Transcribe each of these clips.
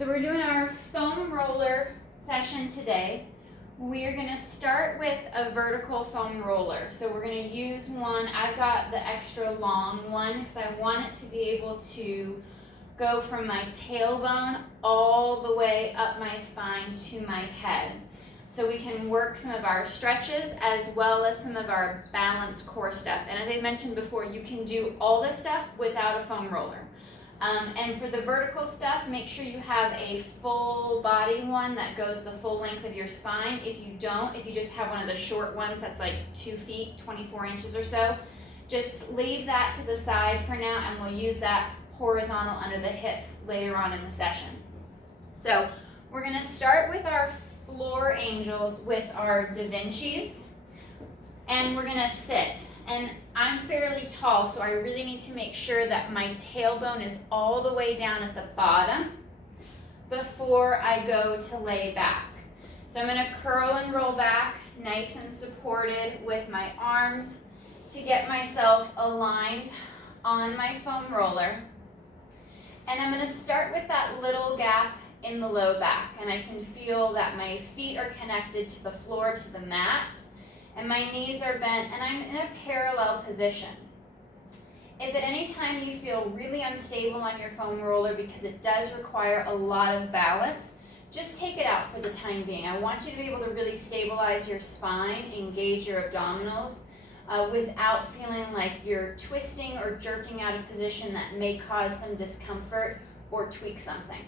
So we're doing our foam roller session today. We're going to start with a vertical foam roller. So we're going to use one. I've got the extra long one because I want it to be able to go from my tailbone all the way up my spine to my head. So we can work some of our stretches as well as some of our balanced core stuff. And as I mentioned before, you can do all this stuff without a foam roller. And for the vertical stuff, make sure you have a full body one that goes the full length of your spine. If you don't, if you just have one of the short ones that's like 2 feet, 24 inches or so, just leave that to the side for now and we'll use that horizontal under the hips later on in the session. So we're going to start with our floor angels with our Da Vinci's, and we're going to sit. And I'm fairly tall, so I really need to make sure that my tailbone is all the way down at the bottom before I go to lay back. So I'm going to curl and roll back, nice and supported with my arms to get myself aligned on my foam roller. And I'm going to start with that little gap in the low back, and I can feel that my feet are connected to the floor, to the mat, and my knees are bent, and I'm in a parallel position. If at any time you feel really unstable on your foam roller, because it does require a lot of balance, just take it out for the time being. I want you to be able to really stabilize your spine, engage your abdominals, without feeling like you're twisting or jerking out of position that may cause some discomfort or tweak something.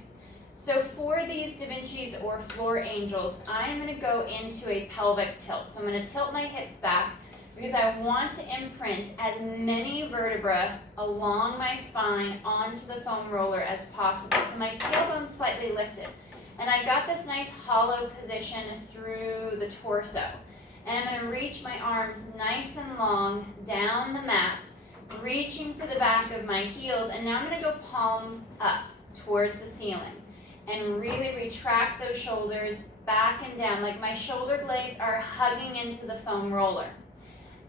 So for these Da Vinci's or floor angels, I'm going to go into a pelvic tilt. So I'm going to tilt my hips back because I want to imprint as many vertebrae along my spine onto the foam roller as possible. So my tailbone's slightly lifted. And I've got this nice hollow position through the torso. And I'm going to reach my arms nice and long down the mat, reaching for the back of my heels. And now I'm going to go palms up towards the ceiling. And really retract those shoulders back and down, like my shoulder blades are hugging into the foam roller.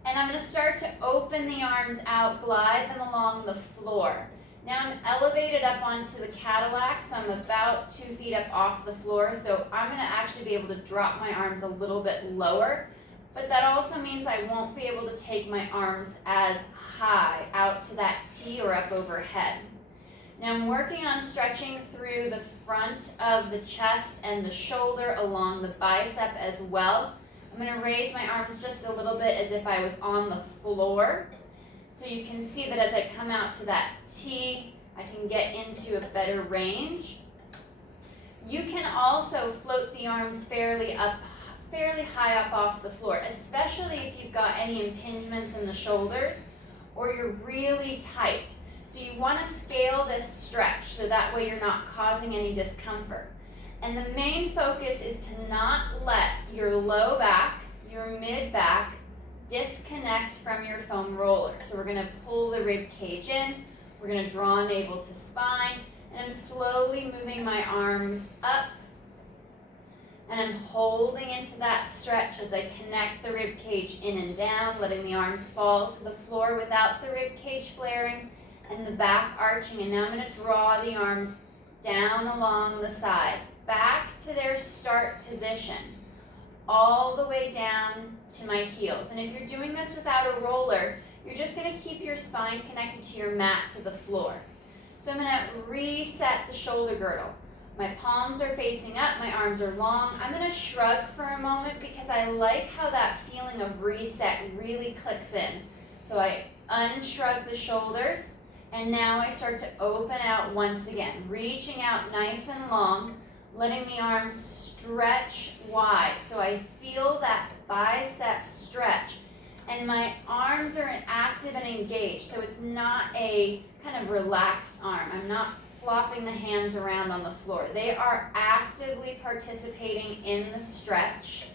And I'm going to start to open the arms out, glide them along the floor. Now I'm elevated up onto the Cadillac, so I'm about 2 feet up off the floor, so I'm going to actually be able to drop my arms a little bit lower, but that also means I won't be able to take my arms as high out to that T or up overhead. Now I'm working on stretching through the front of the chest and the shoulder along the bicep as well. I'm going to raise my arms just a little bit as if I was on the floor. So you can see that as I come out to that T, I can get into a better range. You can also float the arms fairly high up off the floor, especially if you've got any impingements in the shoulders or you're really tight. So you want to scale this stretch so that way you're not causing any discomfort. And the main focus is to not let your low back, your mid back, disconnect from your foam roller. So we're going to pull the rib cage in, we're going to draw navel to spine, and I'm slowly moving my arms up, and I'm holding into that stretch as I connect the rib cage in and down, letting the arms fall to the floor without the rib cage flaring, and the back arching. And now I'm going to draw the arms down along the side, back to their start position, all the way down to my heels. And if you're doing this without a roller, you're just going to keep your spine connected to your mat to the floor. So I'm going to reset the shoulder girdle. My palms are facing up, my arms are long. I'm going to shrug for a moment because I like how that feeling of reset really clicks in. So I unshrug the shoulders. And now I start to open out once again, reaching out nice and long, letting the arms stretch wide. So I feel that bicep stretch. And my arms are active and engaged, so it's not a kind of relaxed arm. I'm not flopping the hands around on the floor. They are actively participating in the stretch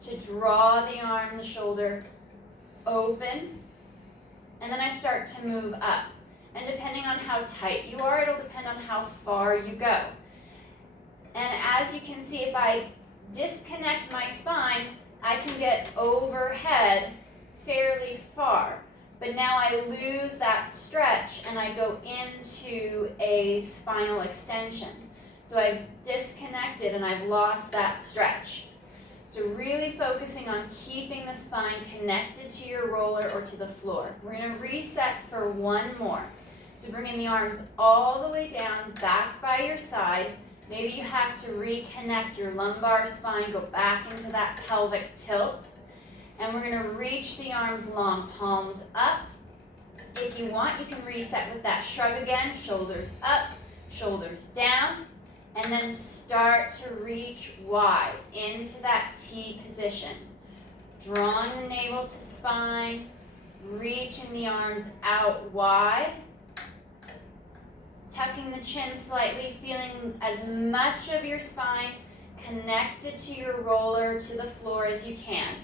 to draw the arm, the shoulder open. And then I start to move up. And depending on how tight you are, it'll depend on how far you go. And as you can see, if I disconnect my spine, I can get overhead fairly far. But now I lose that stretch and I go into a spinal extension. So I've disconnected and I've lost that stretch. So really focusing on keeping the spine connected to your roller or to the floor. We're going to reset for one more. So bringing the arms all the way down, back by your side. Maybe you have to reconnect your lumbar spine, go back into that pelvic tilt. And we're going to reach the arms long, palms up. If you want, you can reset with that shrug again, shoulders up, shoulders down. And then start to reach wide into that T position. Drawing the navel to spine, reaching the arms out wide. Tucking the chin slightly, feeling as much of your spine connected to your roller, to the floor as you can.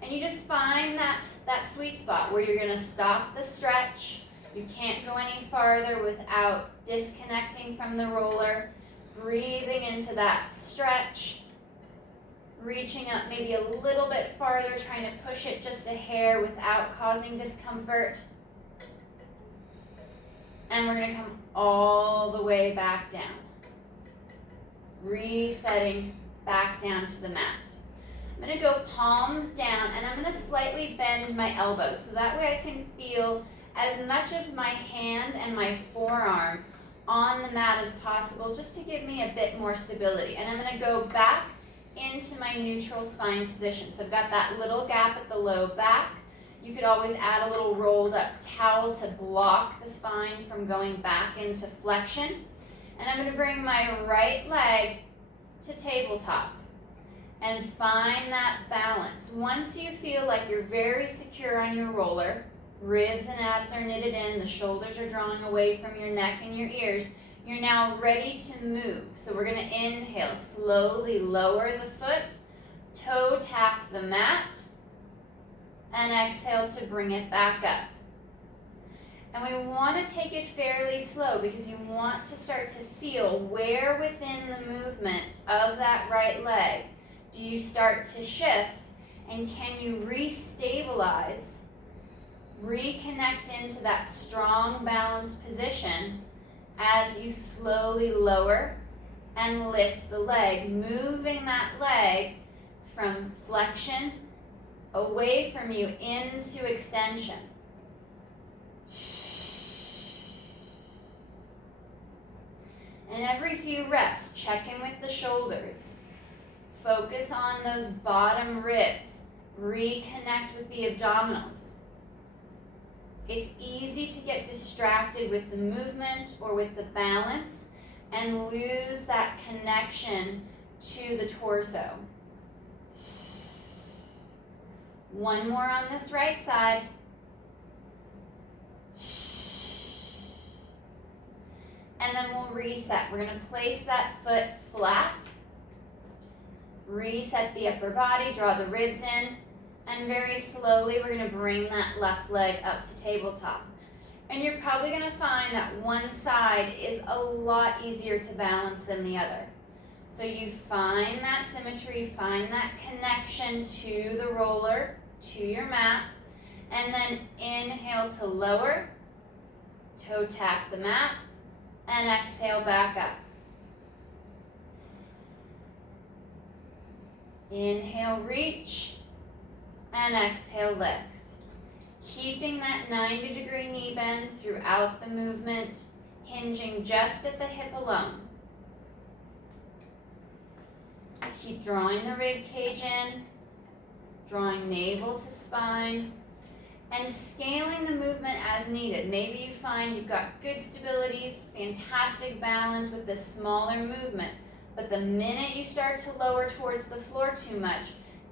And you just find that sweet spot where you're going to stop the stretch. You can't go any farther without disconnecting from the roller. Breathing into that stretch, reaching up maybe a little bit farther, trying to push it just a hair without causing discomfort. And we're going to come all the way back down. Resetting back down to the mat. I'm going to go palms down and I'm going to slightly bend my elbows so that way I can feel as much of my hand and my forearm on the mat as possible, just to give me a bit more stability. And I'm going to go back into my neutral spine position. So I've got that little gap at the low back. You could always add a little rolled up towel to block the spine from going back into flexion. And I'm going to bring my right leg to tabletop and find that balance. Once you feel like you're very secure on your roller, ribs and abs are knitted in, the shoulders are drawing away from your neck and your ears, you're now ready to move. So we're going to inhale, slowly lower the foot, toe tap the mat, and exhale to bring it back up. And we want to take it fairly slow because you want to start to feel where within the movement of that right leg do you start to shift, and can you restabilize, reconnect into that strong balanced position as you slowly lower and lift the leg, moving that leg from flexion away from you into extension. And every few reps, check in with the shoulders. Focus on those bottom ribs. Reconnect with the abdominals. It's easy to get distracted with the movement or with the balance and lose that connection to the torso. One more on this right side. And then we'll reset. We're going to place that foot flat. Reset the upper body, draw the ribs in. And very slowly, we're going to bring that left leg up to tabletop. And you're probably going to find that one side is a lot easier to balance than the other. So you find that symmetry, find that connection to the roller, to your mat, and then inhale to lower, toe tap the mat, and exhale back up. Inhale, reach, and exhale, lift. Keeping that 90-degree knee bend throughout the movement, hinging just at the hip alone. Keep drawing the rib cage in, drawing navel to spine, and scaling the movement as needed. Maybe you find you've got good stability, fantastic balance with this smaller movement, but the minute you start to lower towards the floor too much,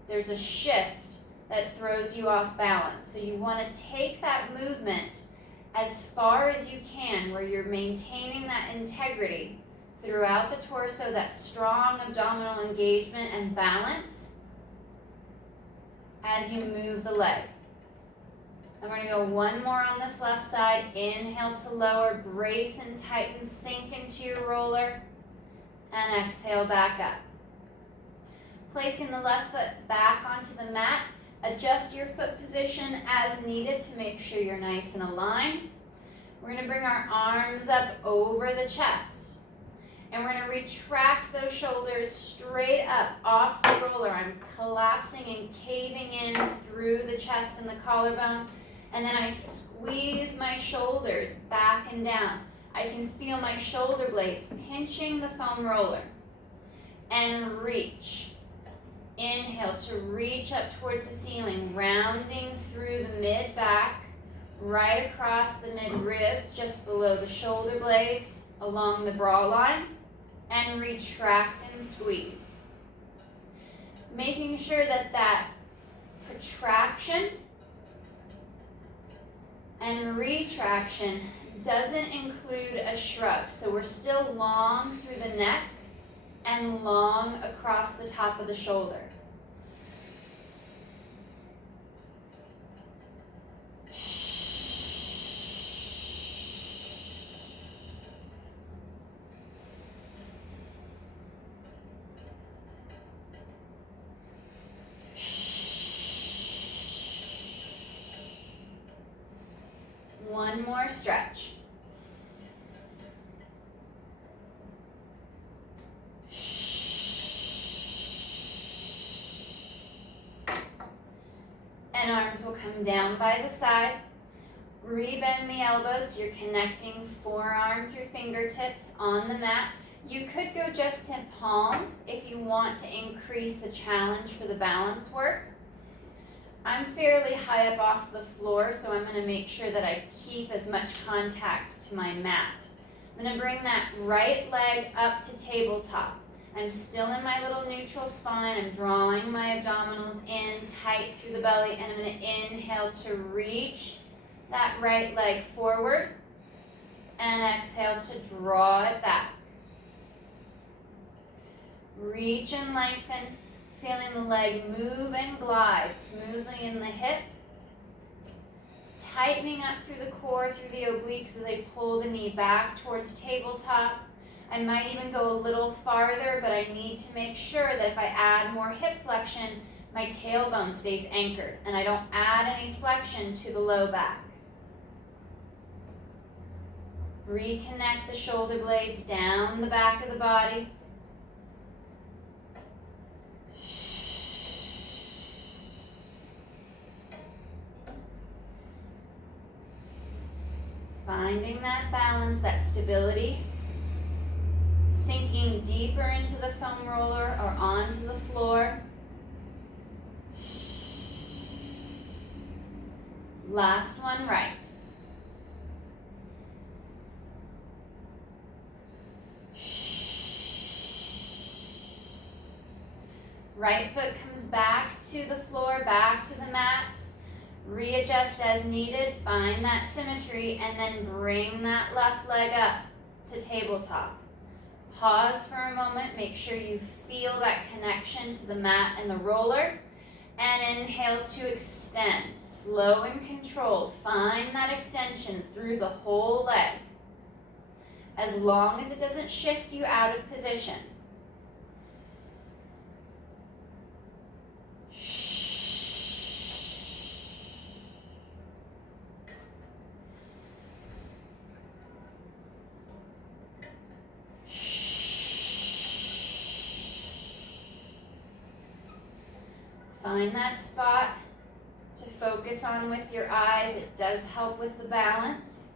there's a shift that throws you off balance. So you want to take that movement as far as you can where you're maintaining that integrity throughout the torso, that strong abdominal engagement and balance as you move the leg. I'm going to go one more on this left side. Inhale to lower, brace and tighten, sink into your roller, and exhale back up. Placing the left foot back onto the mat, adjust your foot position as needed to make sure you're nice and aligned. We're going to bring our arms up over the chest. And And we're going to retract those shoulders straight up off the roller. I'm collapsing and caving in through the chest and the collarbone. And then I squeeze my shoulders back and down. I can feel my shoulder blades pinching the foam roller. And reach. Inhale to reach up towards the ceiling, rounding through the mid-back, right across the mid-ribs, just below the shoulder blades, along the bra line. And retract and squeeze. Making sure that protraction and retraction doesn't include a shrug. So we're still long through the neck and long across the top of the shoulder. One more stretch. And arms will come down by the side. Rebend the elbows so you're connecting forearm through fingertips on the mat. You could go just to palms if you want to increase the challenge for the balance work. I'm fairly high up off the floor, so I'm going to make sure that I keep as much contact to my mat. I'm going to bring that right leg up to tabletop. I'm still in my little neutral spine. I'm drawing my abdominals in tight through the belly, and I'm going to inhale to reach that right leg forward, and exhale to draw it back. Reach and lengthen. Feeling the leg move and glide smoothly in the hip. Tightening up through the core, through the obliques as I pull the knee back towards tabletop. I might even go a little farther, but I need to make sure that if I add more hip flexion, my tailbone stays anchored and I don't add any flexion to the low back. Reconnect the shoulder blades down the back of the body. Finding that balance, that stability, sinking deeper into the foam roller or onto the floor. Last one, right. Right foot comes back to the floor, back to the mat. Readjust as needed, find that symmetry, and then bring that left leg up to tabletop. Pause for a moment, make sure you feel that connection to the mat and the roller, and inhale to extend, slow and controlled. Find that extension through the whole leg, as long as it doesn't shift you out of position. Find that spot to focus on with your eyes. It does help with the balance.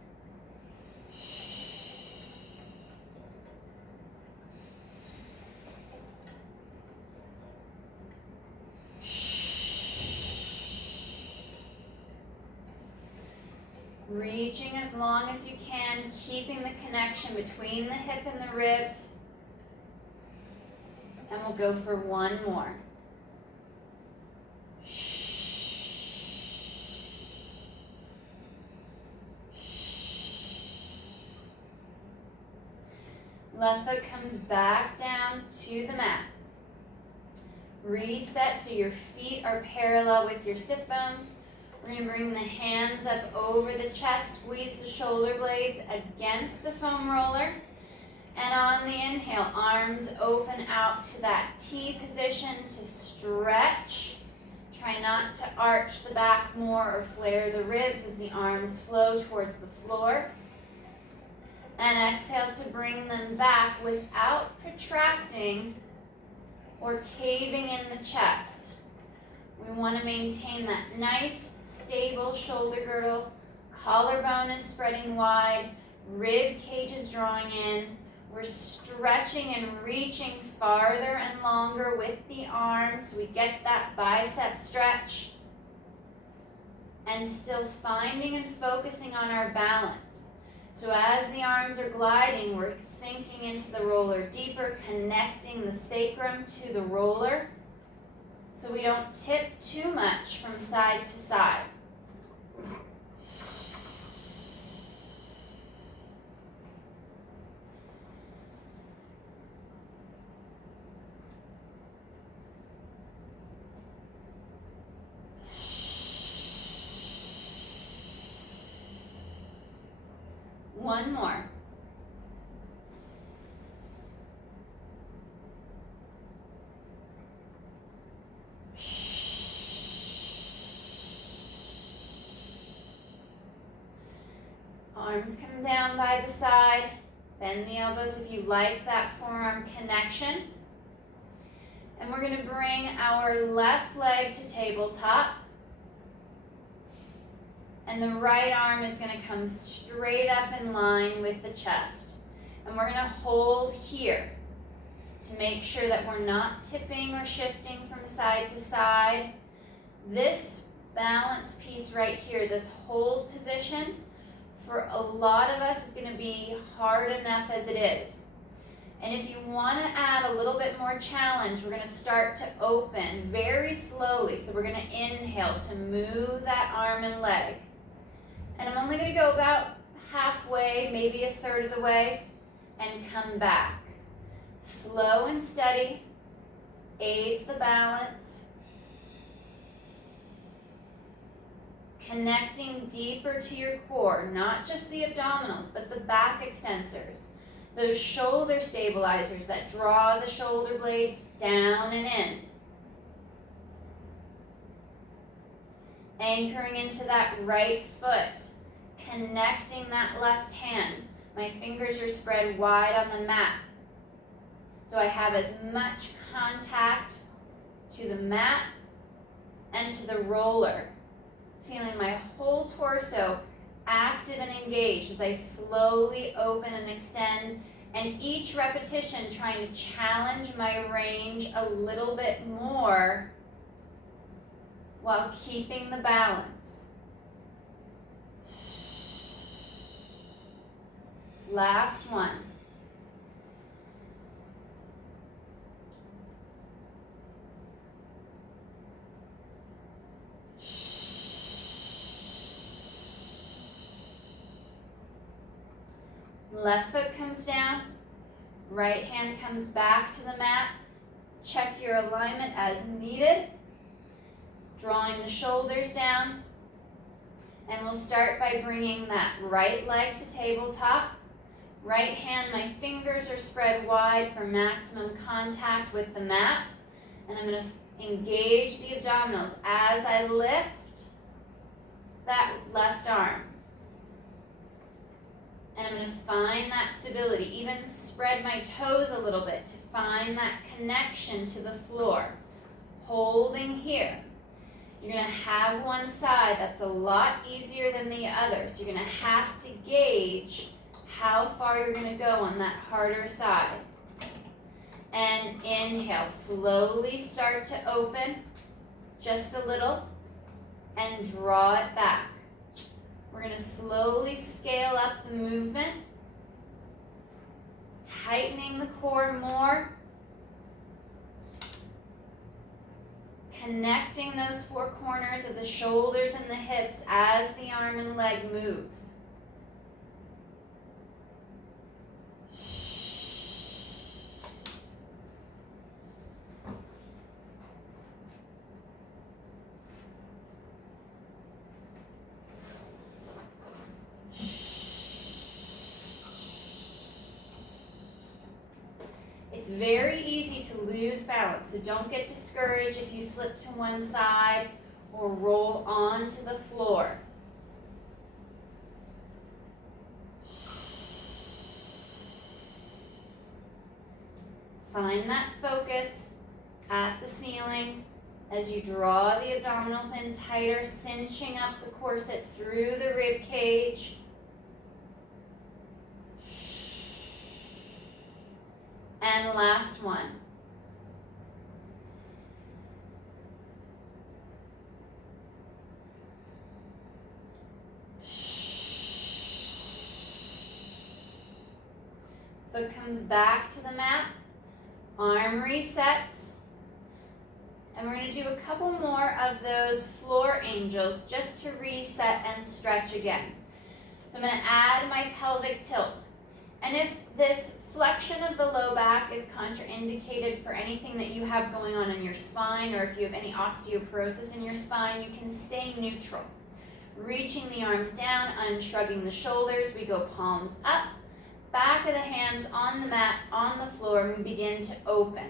Reaching as long as you can, keeping the connection between the hip and the ribs. And we'll go for one more. Left foot comes back down to the mat. Reset so your feet are parallel with your sit bones. We're going to bring the hands up over the chest, squeeze the shoulder blades against the foam roller. And on the inhale, arms open out to that T position to stretch. Try not to arch the back more or flare the ribs as the arms flow towards the floor. And exhale to bring them back without protracting or caving in the chest. We want to maintain that nice, stable shoulder girdle. Collarbone is spreading wide. Rib cage is drawing in. We're stretching and reaching farther and longer with the arms. We get that bicep stretch. And still finding and focusing on our balance. So as the arms are gliding, we're sinking into the roller deeper, connecting the sacrum to the roller so we don't tip too much from side to side. One more. Arms come down by the side. Bend the elbows if you like that forearm connection. And we're going to bring our left leg to tabletop. And the right arm is going to come straight up in line with the chest. And we're going to hold here to make sure that we're not tipping or shifting from side to side. This balance piece right here, this hold position, for a lot of us is going to be hard enough as it is. And if you want to add a little bit more challenge, we're going to start to open very slowly. So we're going to inhale to move that arm and leg. And I'm only going to go about halfway, maybe a third of the way, and come back. Slow and steady, aids the balance. Connecting deeper to your core, not just the abdominals, but the back extensors. Those shoulder stabilizers that draw the shoulder blades down and in. Anchoring into that right foot, connecting that left hand. My fingers are spread wide on the mat. So I have as much contact to the mat and to the roller. Feeling my whole torso active and engaged as I slowly open and extend. And each repetition trying to challenge my range a little bit more while keeping the balance. Last one. Left foot comes down, right hand comes back to the mat. Check your alignment as needed. Drawing the shoulders down. And we'll start by bringing that right leg to tabletop. Right hand, my fingers are spread wide for maximum contact with the mat. And I'm going to engage the abdominals as I lift that left arm. And I'm going to find that stability, even spread my toes a little bit to find that connection to the floor. Holding here. You're going to have one side that's a lot easier than the other. So you're going to have to gauge how far you're going to go on that harder side. And inhale, slowly start to open just a little and draw it back. We're going to slowly scale up the movement, tightening the core more, connecting those four corners of the shoulders and the hips as the arm and leg moves. It's very easy to lose balance, so don't get discouraged if you slip to one side or roll onto the floor. Find that focus at the ceiling as you draw the abdominals in tighter, cinching up the corset through the rib cage. And last one. Foot comes back to the mat, arm resets, and we're going to do a couple more of those floor angels just to reset and stretch again. So I'm going to add my pelvic tilt. And if this flexion of the low back is contraindicated for anything that you have going on in your spine, or if you have any osteoporosis in your spine, you can stay neutral. Reaching the arms down, unshrugging the shoulders, we go palms up, back of the hands on the mat, on the floor, and we begin to open.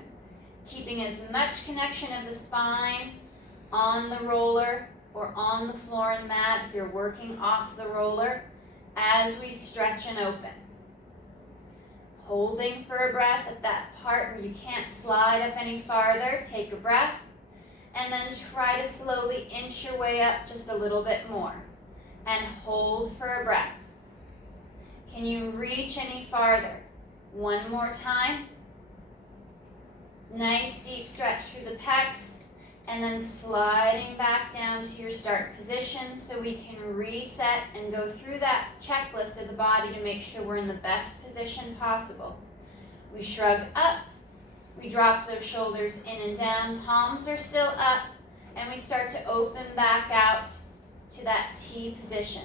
Keeping as much connection of the spine on the roller or on the floor and mat if you're working off the roller as we stretch and open. Holding for a breath at that part where you can't slide up any farther, take a breath, and then try to slowly inch your way up just a little bit more. And hold for a breath. Can you reach any farther? One more time. Nice deep stretch through the pecs, and then sliding back down to your start position so we can reset and go through that checklist of the body to make sure we're in the best position possible. We shrug up, we drop those shoulders in and down, palms are still up, and we start to open back out to that T position.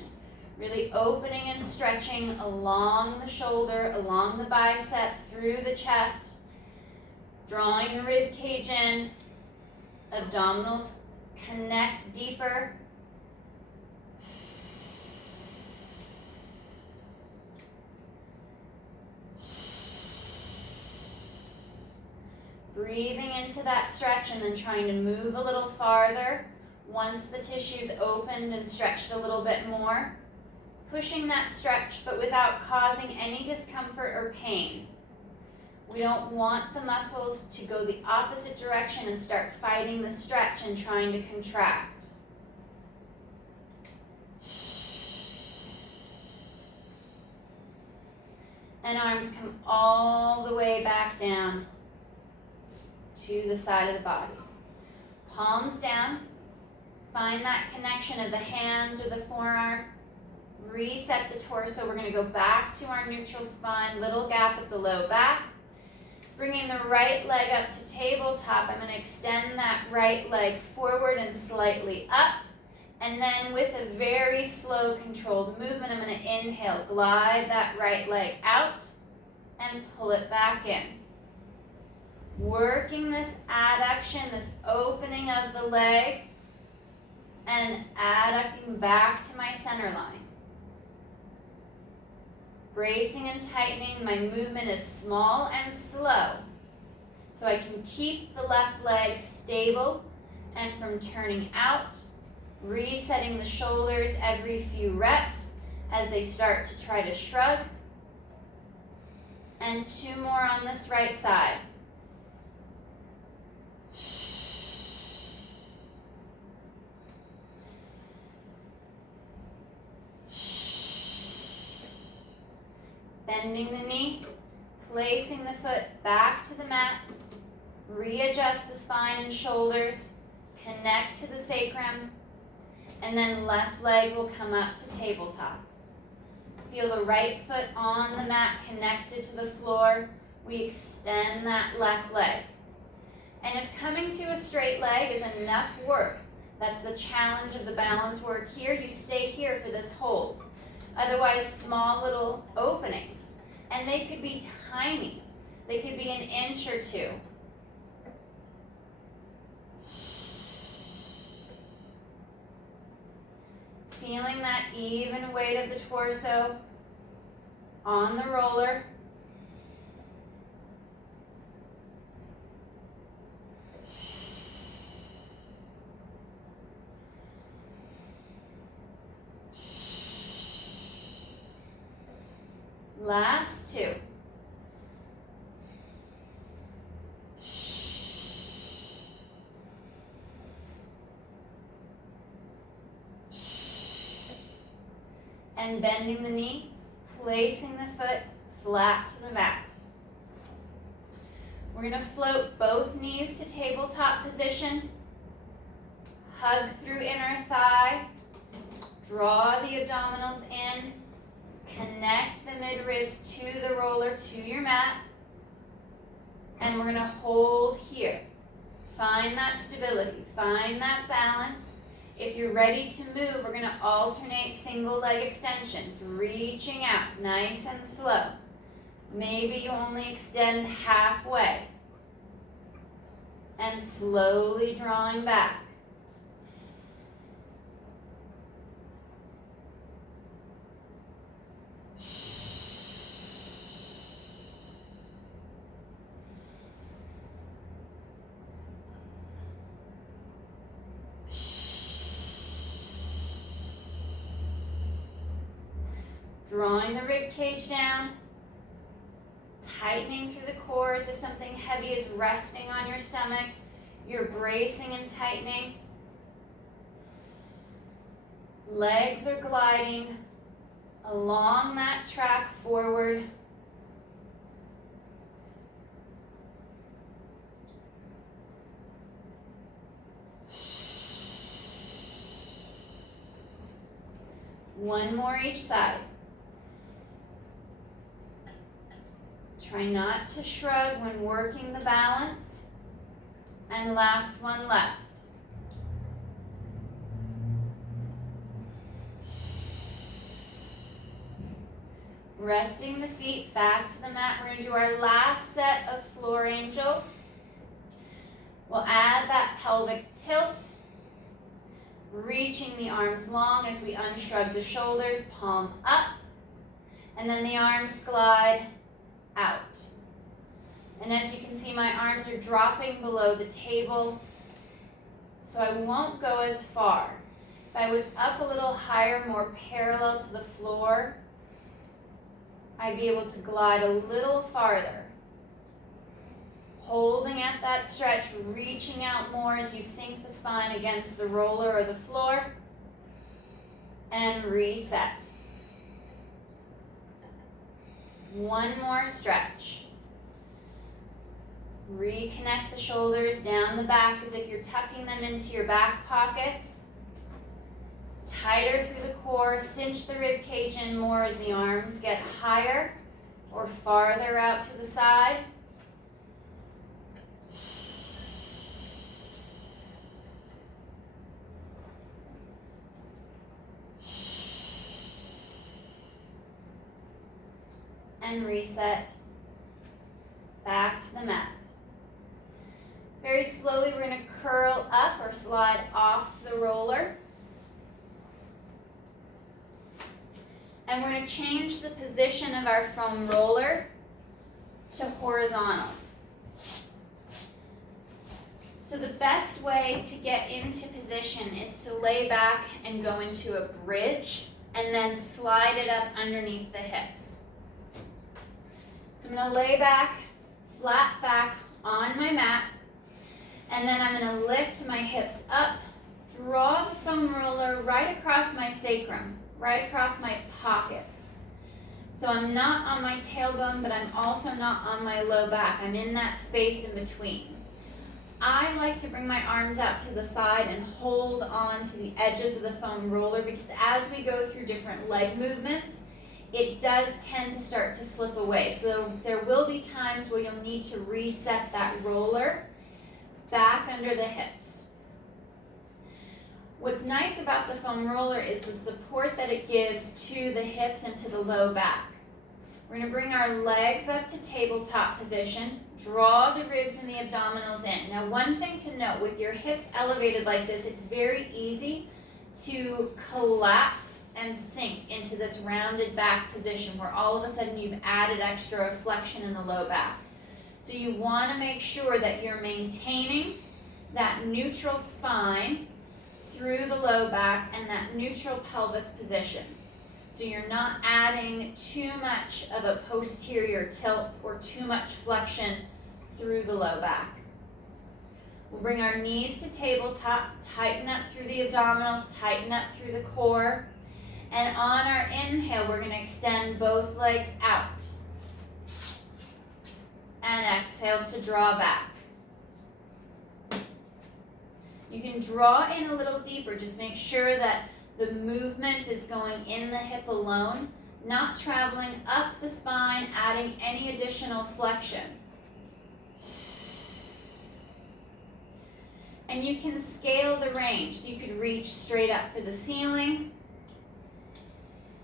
Really opening and stretching along the shoulder, along the bicep, through the chest. Drawing the rib cage in, abdominals connect deeper. Breathing into that stretch and then trying to move a little farther once the tissue's opened and stretched a little bit more. Pushing that stretch but without causing any discomfort or pain. We don't want the muscles to go the opposite direction and start fighting the stretch and trying to contract. And arms come all the way back down to the side of the body. Palms down. Find that connection of the hands or the forearm. Reset the torso. We're going to go back to our neutral spine, little gap at the low back. Bringing the right leg up to tabletop, I'm going to extend that right leg forward and slightly up. And then with a very slow, controlled movement, I'm going to inhale, glide that right leg out and pull it back in. Working this adduction, this opening of the leg, and adducting back to my center line. Bracing and tightening, my movement is small and slow, so I can keep the left leg stable and from turning out, resetting the shoulders every few reps as they start to try to shrug. And 2 more on this right side. Bending the knee, placing the foot back to the mat, readjust the spine and shoulders, connect to the sacrum, and then left leg will come up to tabletop. Feel the right foot on the mat connected to the floor. We extend that left leg. And if coming to a straight leg is enough work, that's the challenge of the balance work here, you stay here for this hold. Otherwise, small little openings. And they could be tiny. They could be 1 inch or 2. Feeling that even weight of the torso on the roller. Last 2. and bending the knee, placing the foot flat to the mat. We're going to float both knees to tabletop position. Hug through inner thigh. Draw the abdominals in. Connect the midribs to the roller, to your mat. And we're going to hold here. Find that stability. Find that balance. If you're ready to move, we're going to alternate single leg extensions. Reaching out, nice and slow. Maybe you only extend halfway. And slowly drawing back. Drawing the rib cage down, tightening through the core as if something heavy is resting on your stomach. You're bracing and tightening. Legs are gliding along that track forward. One more each side. Try not to shrug when working the balance. And last one left. Resting the feet back to the mat. We're going to do our last set of floor angels. We'll add that pelvic tilt. Reaching the arms long as we unshrug the shoulders, palm up. And then the arms glide out. And as you can see, my arms are dropping below the table, so I won't go as far. If I was up a little higher, more parallel to the floor, I'd be able to glide a little farther. Holding at that stretch, reaching out more as you sink the spine against the roller or the floor, and reset. One more stretch. Reconnect the shoulders down the back as if you're tucking them into your back pockets. Tighter through the core, cinch the rib cage in more as the arms get higher or farther out to the side. And reset back to the mat. Very slowly, we're going to curl up or slide off the roller. And we're going to change the position of our foam roller to horizontal. So the best way to get into position is to lay back and go into a bridge and then slide it up underneath the hips. So I'm going to lay back, flat back on my mat, and then I'm going to lift my hips up, draw the foam roller right across my sacrum, right across my pockets. So I'm not on my tailbone, but I'm also not on my low back. I'm in that space in between. I like to bring my arms out to the side and hold on to the edges of the foam roller because as we go through different leg movements, it does tend to start to slip away. So there will be times where you'll need to reset that roller back under the hips. What's nice about the foam roller is the support that it gives to the hips and to the low back. We're going to bring our legs up to tabletop position, draw the ribs and the abdominals in. Now, one thing to note, with your hips elevated like this, it's very easy to collapse and sink into this rounded back position where all of a sudden you've added extra flexion in the low back. So you want to make sure that you're maintaining that neutral spine through the low back and that neutral pelvis position. So you're not adding too much of a posterior tilt or too much flexion through the low back. We'll bring our knees to tabletop, tighten up through the abdominals, tighten up through the core. And on our inhale, we're going to extend both legs out. And exhale to draw back. You can draw in a little deeper. Just make sure that the movement is going in the hip alone, not traveling up the spine, adding any additional flexion. And you can scale the range. So you could reach straight up for the ceiling,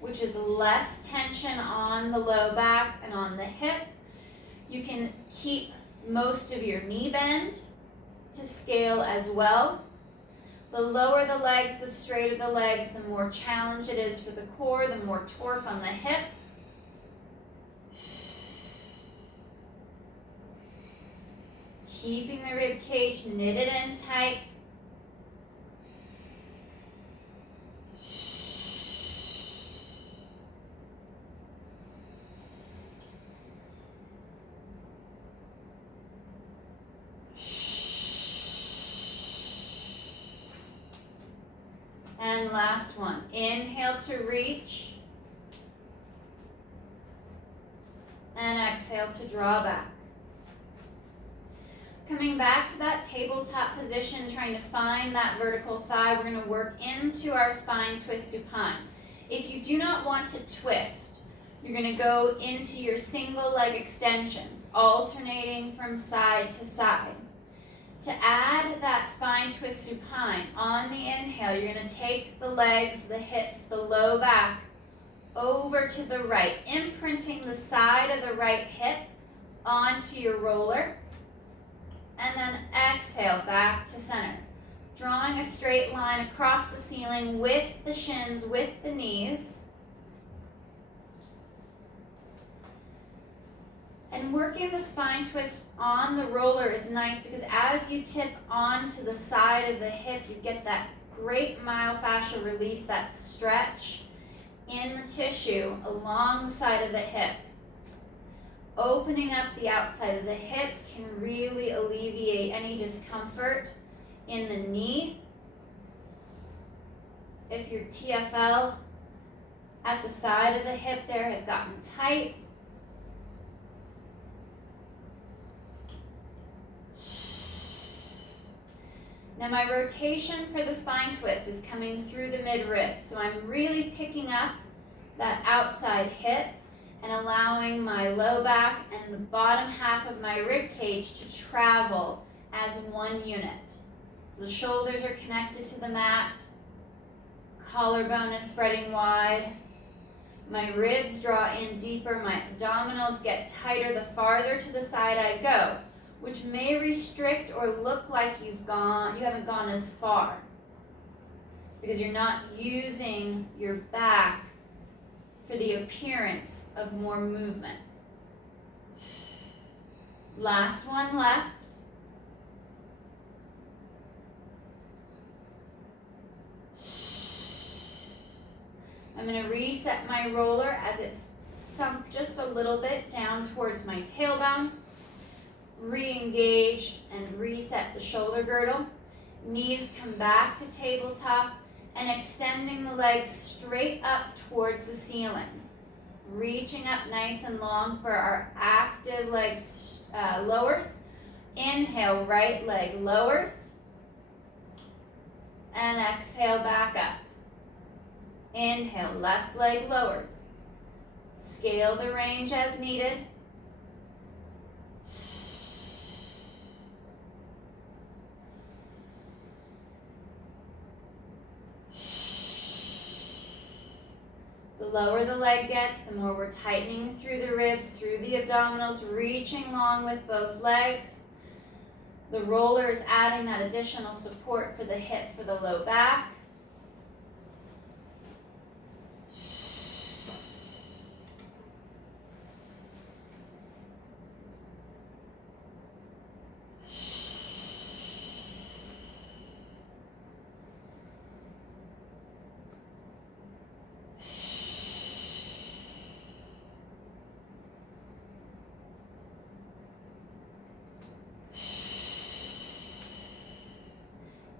which is less tension on the low back and on the hip. You can keep most of your knee bend to scale as well. The lower the legs, the straighter the legs, the more challenge it is for the core, the more torque on the hip. Keeping the rib cage knitted in tight. And last one. Inhale to reach. And exhale to draw back. Coming back to that tabletop position, trying to find that vertical thigh, we're going to work into our spine twist supine. If you do not want to twist, you're going to go into your single leg extensions, alternating from side to side. To add that spine twist supine, on the inhale, you're going to take the legs, the hips, the low back over to the right, imprinting the side of the right hip onto your roller. And then exhale back to center. Drawing a straight line across the ceiling with the shins, with the knees. And working the spine twist on the roller is nice because as you tip onto the side of the hip, you get that great myofascial release, that stretch in the tissue along the side of the hip. Opening up the outside of the hip can really alleviate any discomfort in the knee. If your TFL at the side of the hip there has gotten tight, now my rotation for the spine twist is coming through the mid-ribs, so I'm really picking up that outside hip and allowing my low back and the bottom half of my rib cage to travel as one unit. So the shoulders are connected to the mat, collarbone is spreading wide, my ribs draw in deeper, my abdominals get tighter the farther to the side I go, which may restrict or look like you haven't gone as far because you're not using your back for the appearance of more movement. Last one left. I'm going to reset my roller as it's sunk just a little bit down towards my tailbone. Re-engage and reset the shoulder girdle. Knees come back to tabletop and extending the legs straight up towards the ceiling. Reaching up nice and long for our active legs lowers. Inhale, right leg lowers. And exhale back up. Inhale, left leg lowers. Scale the range as needed. The lower the leg gets, the more we're tightening through the ribs, through the abdominals, reaching long with both legs. The roller is adding that additional support for the hip, for the low back.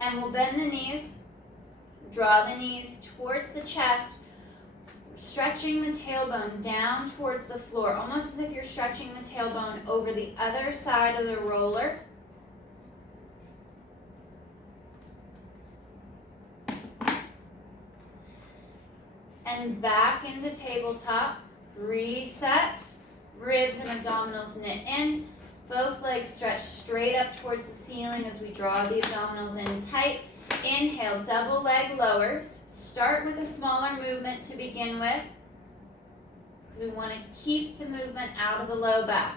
And we'll bend the knees, draw the knees towards the chest, stretching the tailbone down towards the floor, almost as if you're stretching the tailbone over the other side of the roller. And back into tabletop. Reset. Ribs and abdominals knit in. Both legs stretch straight up towards the ceiling as we draw the abdominals in tight. Inhale, double leg lowers. Start with a smaller movement to begin with, because we want to keep the movement out of the low back.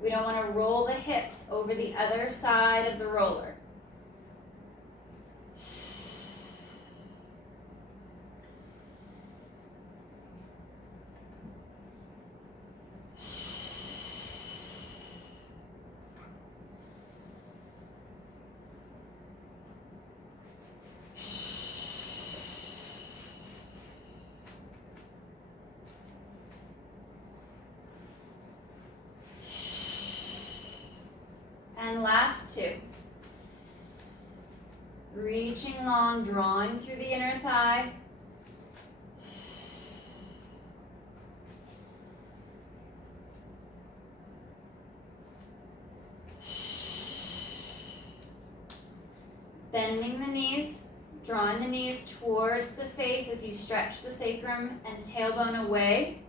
We don't want to roll the hips over the other side of the roller. And last two. Reaching long, drawing through the inner thigh. Bending the knees, drawing the knees towards the face as you stretch the sacrum and tailbone away.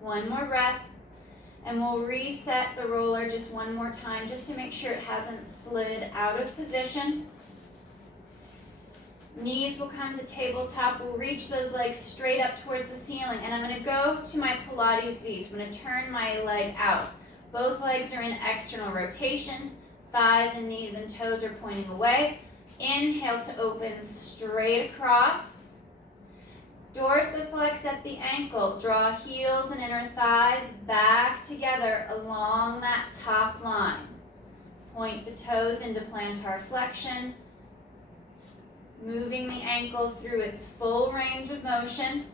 One more breath, and we'll reset the roller just one more time, just to make sure it hasn't slid out of position. Knees will come to tabletop. We'll reach those legs straight up towards the ceiling, and I'm going to go to my Pilates V. So I'm going to turn my leg out. Both legs are in external rotation. Thighs and knees and toes are pointing away. Inhale to open straight across. Dorsiflex at the ankle. Draw heels and inner thighs back together along that top line. Point the toes into plantar flexion. Moving the ankle through its full range of motion.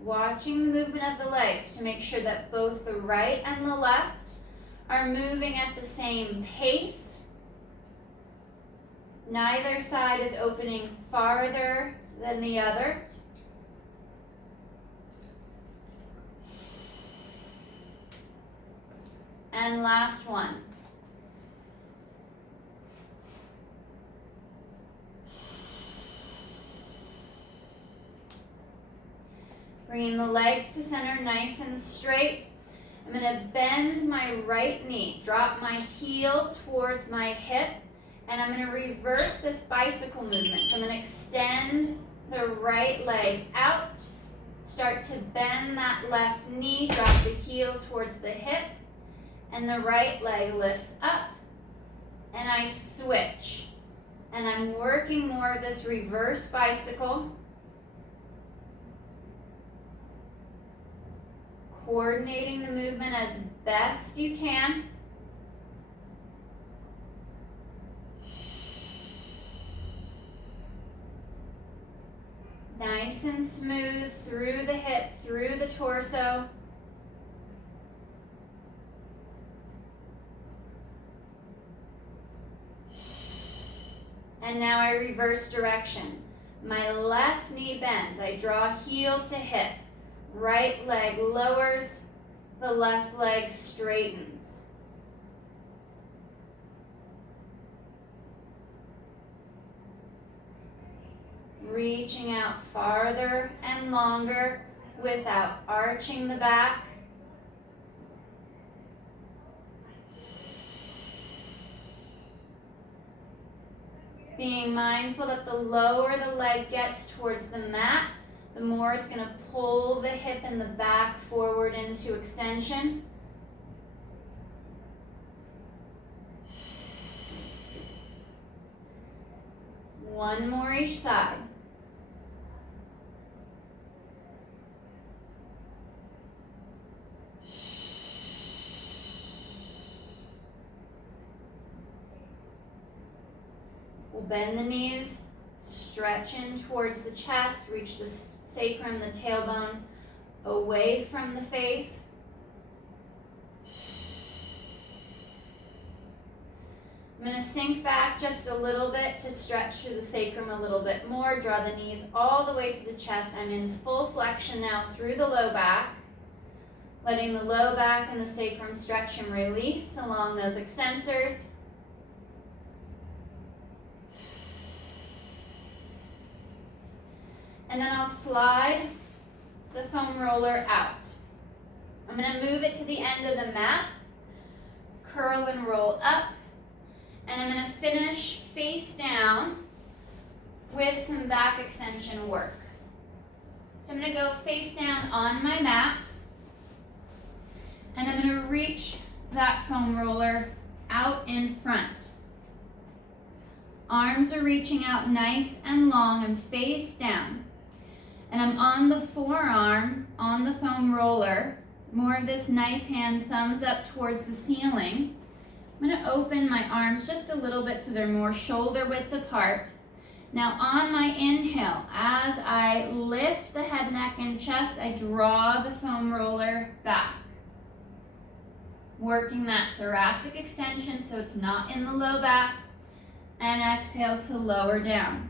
Watching the movement of the legs to make sure that both the right and the left are moving at the same pace. Neither side is opening farther than the other. And last one. Bringing the legs to center nice and straight. I'm going to bend my right knee, drop my heel towards my hip, and I'm going to reverse this bicycle movement. So I'm going to extend the right leg out, start to bend that left knee, drop the heel towards the hip, and the right leg lifts up, and I switch. And I'm working more of this reverse bicycle. Coordinating the movement as best you can. Nice and smooth through the hip, through the torso. And now I reverse direction. My left knee bends. I draw heel to hip. Right leg lowers, the left leg straightens. Reaching out farther and longer without arching the back. Being mindful that the lower the leg gets towards the mat, the more it's going to pull the hip and the back forward into extension. One more each side. We'll bend the knees, stretch in towards the chest, reach the sacrum, the tailbone, away from the face. I'm going to sink back just a little bit to stretch through the sacrum a little bit more. Draw the knees all the way to the chest. I'm in full flexion now through the low back. Letting the low back and the sacrum stretch and release along those extensors. And then I'll slide the foam roller out. I'm going to move it to the end of the mat, curl and roll up, and I'm going to finish face down with some back extension work. So I'm going to go face down on my mat, and I'm going to reach that foam roller out in front. Arms are reaching out nice and long. I'm face down. And I'm on the forearm, on the foam roller, more of this knife hand, thumbs up towards the ceiling. I'm going to open my arms just a little bit so they're more shoulder width apart. Now on my inhale, as I lift the head, neck, and chest, I draw the foam roller back. Working that thoracic extension so it's not in the low back. And exhale to lower down.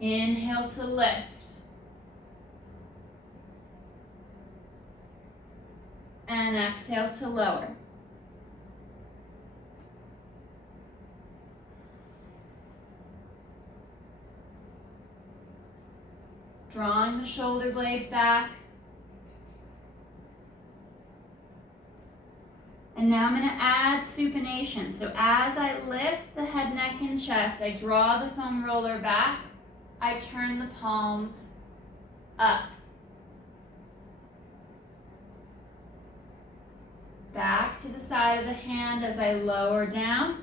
Inhale to lift. And exhale to lower. Drawing the shoulder blades back. And now I'm going to add supination. So as I lift the head, neck, and chest, I draw the foam roller back. I turn the palms up. Back to the side of the hand as I lower down.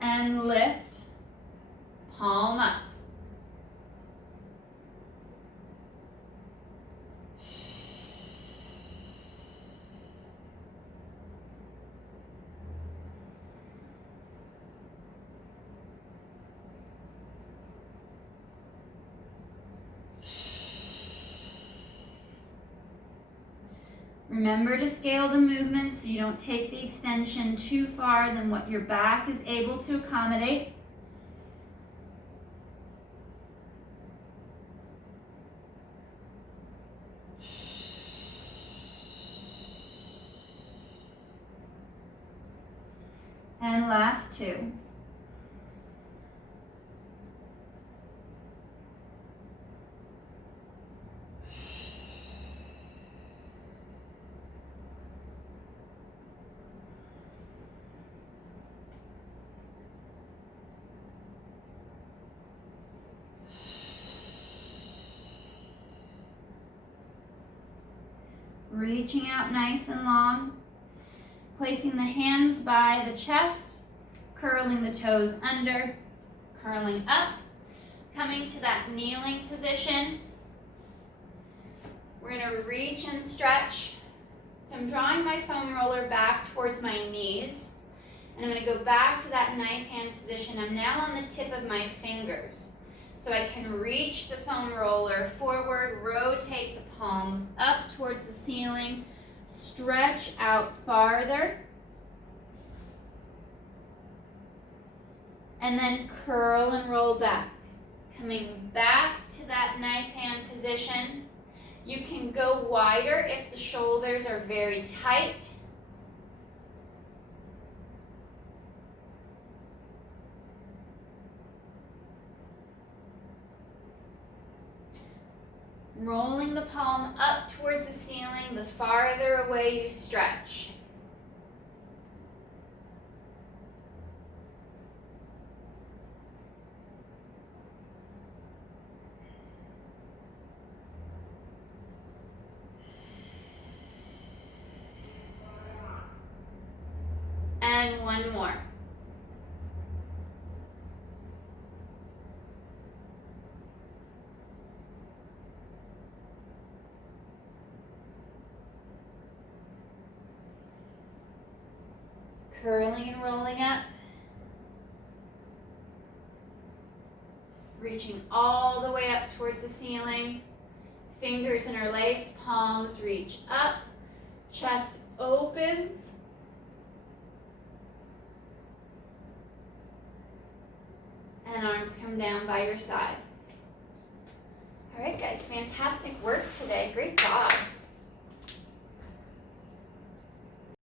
And lift, palm up. Remember to scale the movement so you don't take the extension too far than what your back is able to accommodate. And last two. Reaching out nice and long, placing the hands by the chest, curling the toes under, curling up, coming to that kneeling position. We're going to reach and stretch. So I'm drawing my foam roller back towards my knees, and I'm going to go back to that knife hand position. I'm now on the tip of my fingers. So I can reach the foam roller forward, rotate the palms up towards the ceiling, stretch out farther, and then curl and roll back. Coming back to that knife hand position. You can go wider if the shoulders are very tight. Rolling the palm up towards the ceiling, the farther away you stretch. And one more. Curling and rolling up. Reaching all the way up towards the ceiling. Fingers interlace, palms reach up. Chest opens. And arms come down by your side. All right, guys, fantastic work today. Great job.